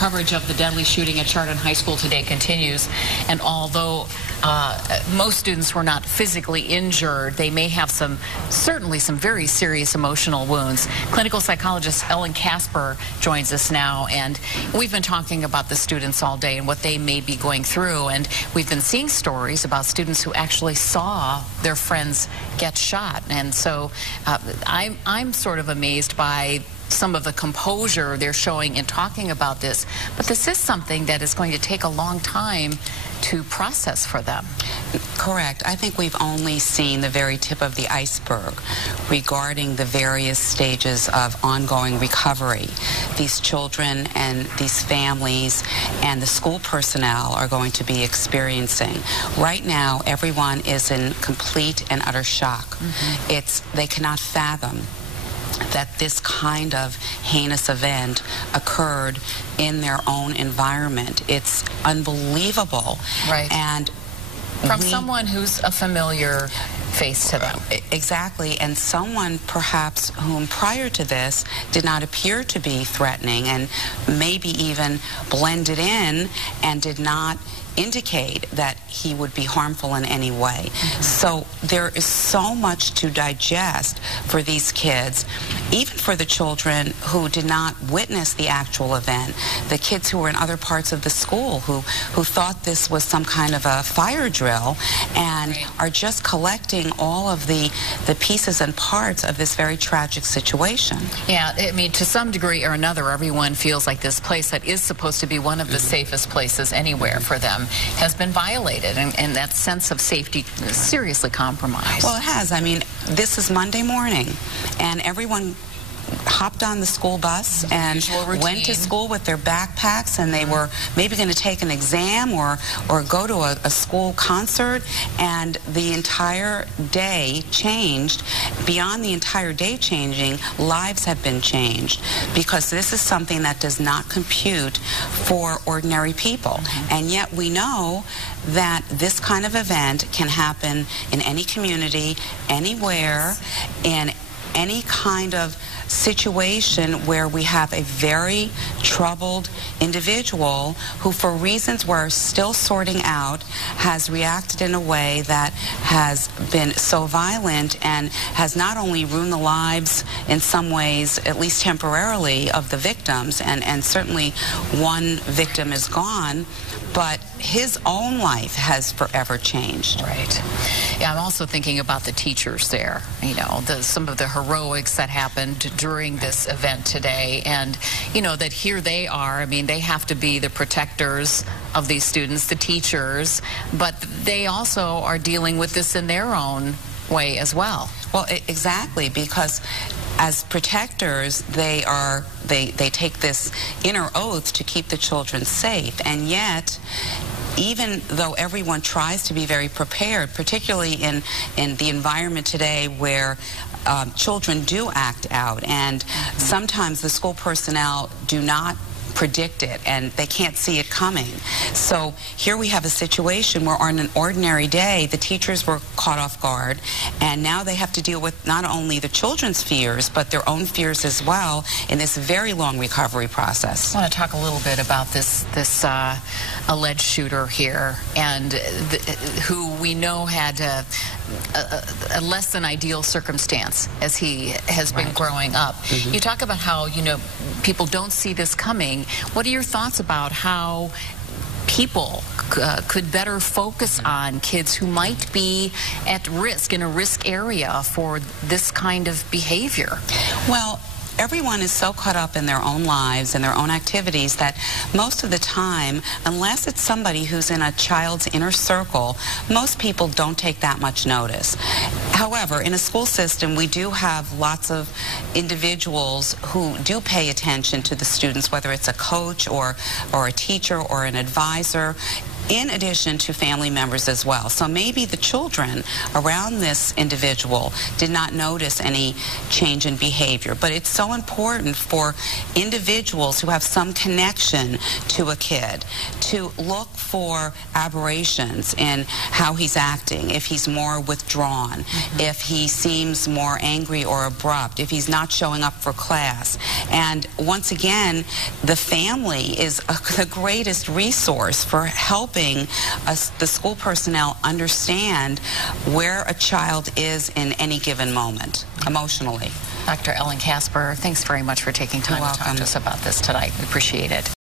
Coverage of the deadly shooting at Chardon High School today continues, and although most students were not physically injured, they may have certainly some very serious emotional wounds. Clinical psychologist Ellen Casper joins us now, and we've been talking about the students all day and what they may be going through, and we've been seeing stories about students who actually saw their friends get shot, and so I'm sort of amazed by some of the composure they're showing in talking about this, but this is something that is going to take a long time to process for them. Correct. I think we've only seen the very tip of the iceberg regarding the various stages of ongoing recovery. These children and these families and the school personnel are going to be experiencing. Right now, everyone is in complete and utter shock. They cannot fathom that this kind of heinous event occurred in their own environment. It's unbelievable. Right. And from someone who's a familiar face to them. Exactly, and someone perhaps whom prior to this did not appear to be threatening and maybe even blended in and did not indicate that he would be harmful in any way. So there is so much to digest for these kids, even for the children who did not witness the actual event, the kids who were in other parts of the school who thought this was some kind of a fire drill and are just collecting all of the pieces and parts of this very tragic situation. Yeah, I mean, to some degree or another, everyone feels like this place that is supposed to be one of the safest places anywhere for them has been violated, and that sense of safety is seriously compromised. Well, it has. I mean, this is Monday morning, and everyone hopped on the school bus and went to school with their backpacks, and they were maybe going to take an exam or go to a school concert, and the entire day changed. Beyond the entire day changing, lives have been changed, because this is something that does not compute for ordinary people. And yet we know that this kind of event can happen in any community, anywhere, in any kind of situation where we have a very troubled individual who, for reasons we're still sorting out, has reacted in a way that has been so violent and has not only ruined the lives in some ways, at least temporarily, of the victims, and certainly one victim is gone, but his own life has forever changed. Right. Yeah, I'm also thinking about the teachers there, you know, some of the heroics that happened during this event today, and, you know, that here they are. I mean, they have to be the protectors of these students, the teachers, but they also are dealing with this in their own way as well. Well, exactly, because as protectors, they take this inner oath to keep the children safe, and yet, even though everyone tries to be very prepared, particularly in the environment today where children do act out, and sometimes the school personnel do not predict it, and they can't see it coming. So here we have a situation where on an ordinary day, the teachers were caught off guard, and now they have to deal with not only the children's fears, but their own fears as well in this very long recovery process. I want to talk a little bit about this alleged shooter here, and who we know had a less than ideal circumstance as he has been growing up. You talk about how, you know, people don't see this coming. What are your thoughts about how people could better focus on kids who might be at risk, in a risk area for this kind of behavior? Well, everyone is so caught up in their own lives and their own activities that most of the time, unless it's somebody who's in a child's inner circle, most people don't take that much notice. However, in a school system, we do have lots of individuals who do pay attention to the students, whether it's a coach or a teacher or an advisor. in addition to family members as well. So maybe the children around this individual did not notice any change in behavior, but it's so important for individuals who have some connection to a kid to look for aberrations in how he's acting, if he's more withdrawn, if he seems more angry or abrupt, if he's not showing up for class. And once again, the family is the greatest resource for helping us, the school personnel, understand where a child is in any given moment, emotionally. Dr. Ellen Casper, thanks very much for taking time to talk to us about this tonight. We appreciate it.